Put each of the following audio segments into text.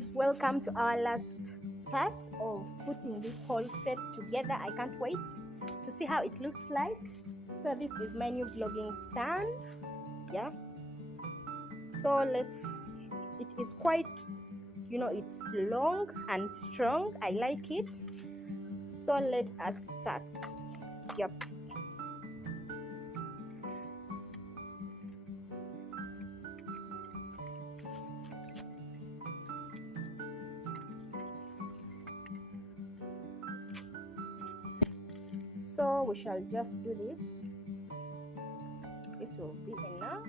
guys, welcome to our last part of putting this whole set together. I can't wait to see how it looks like. So this is my new vlogging stand. Yeah, so it is quite, it's long and strong. I like it. So let us start. Yep. So we shall just do this. This will be enough.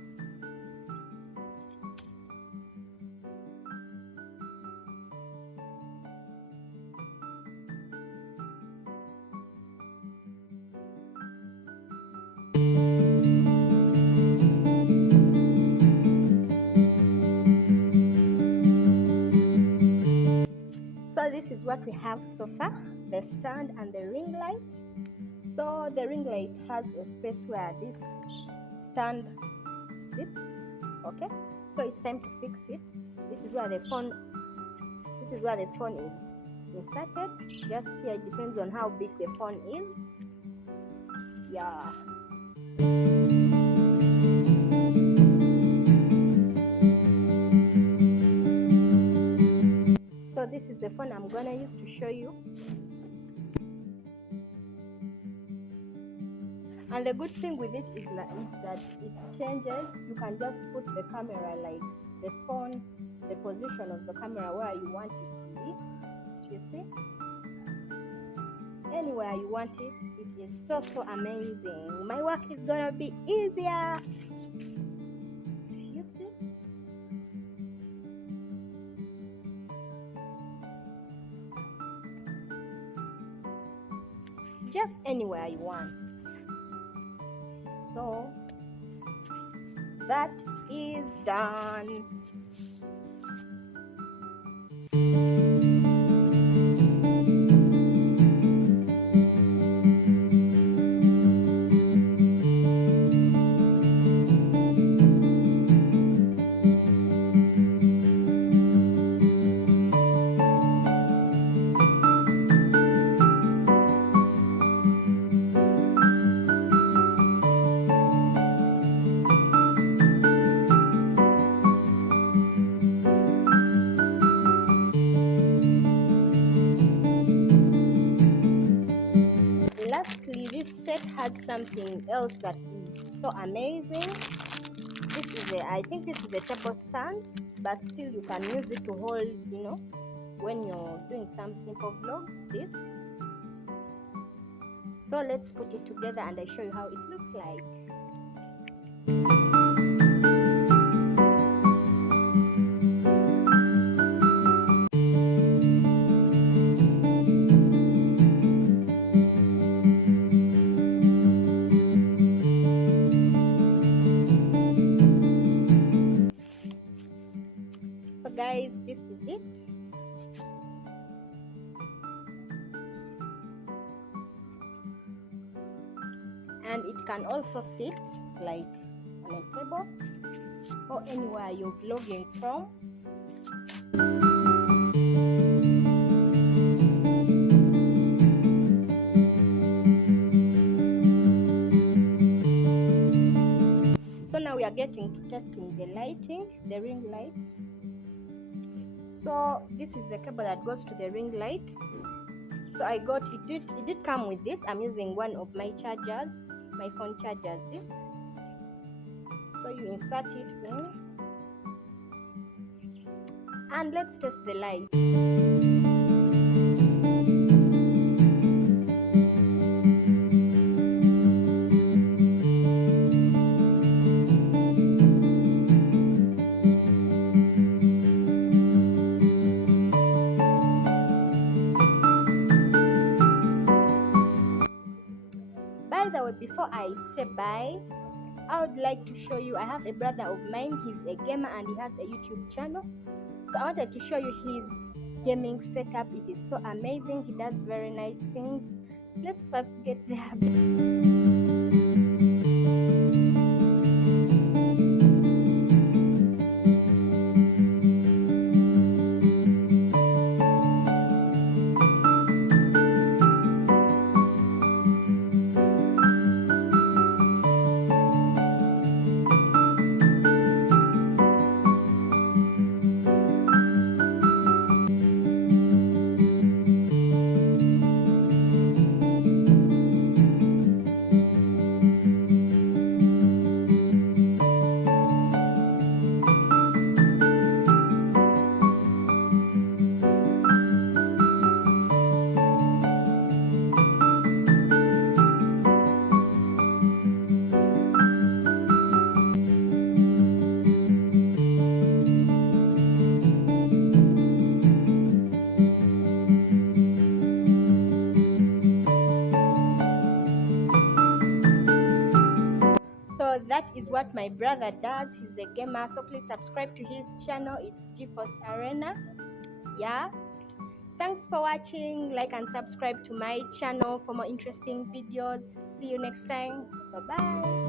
So this is what we have so far, the stand and the ring light. So the ring light has a space where this stand sits. Okay, so it's time to fix it. This is where the phone is inserted. Just here, it depends on how big the phone is. Yeah. So this is the phone I'm gonna use to show you. And the good thing with it is that it changes. You can just put the camera, like the phone, the position of the camera where you want it to be. You see? Anywhere you want it. It is so amazing. My work is gonna be easier. You see? Just anywhere you want. So that is done. Lastly, this set has something else that is so amazing. I think this is a table stand, but still you can use it to hold, when you're doing some simple vlogs. This. So let's put it together and I show you how it looks like. So guys, this is it. And it can also sit like on a table or anywhere you're vlogging from. So now we are getting to testing the lighting, the ring light. So this is the cable that goes to the ring light. So I got it did come with this. I'm using one of my chargers, my phone chargers. This. So you insert it in. And let's test the light. By the way, before I say bye, I would like to show you, I have a brother of mine. He's a gamer and he has a YouTube channel. So I wanted to show you his gaming setup. It is so amazing. He does very nice things. Let's first get there. is what my brother does. He's a gamer, so please subscribe to his channel. It's GeForce Arena. Yeah, thanks for watching. Like and subscribe to my channel for more interesting videos. See you next time. Bye bye.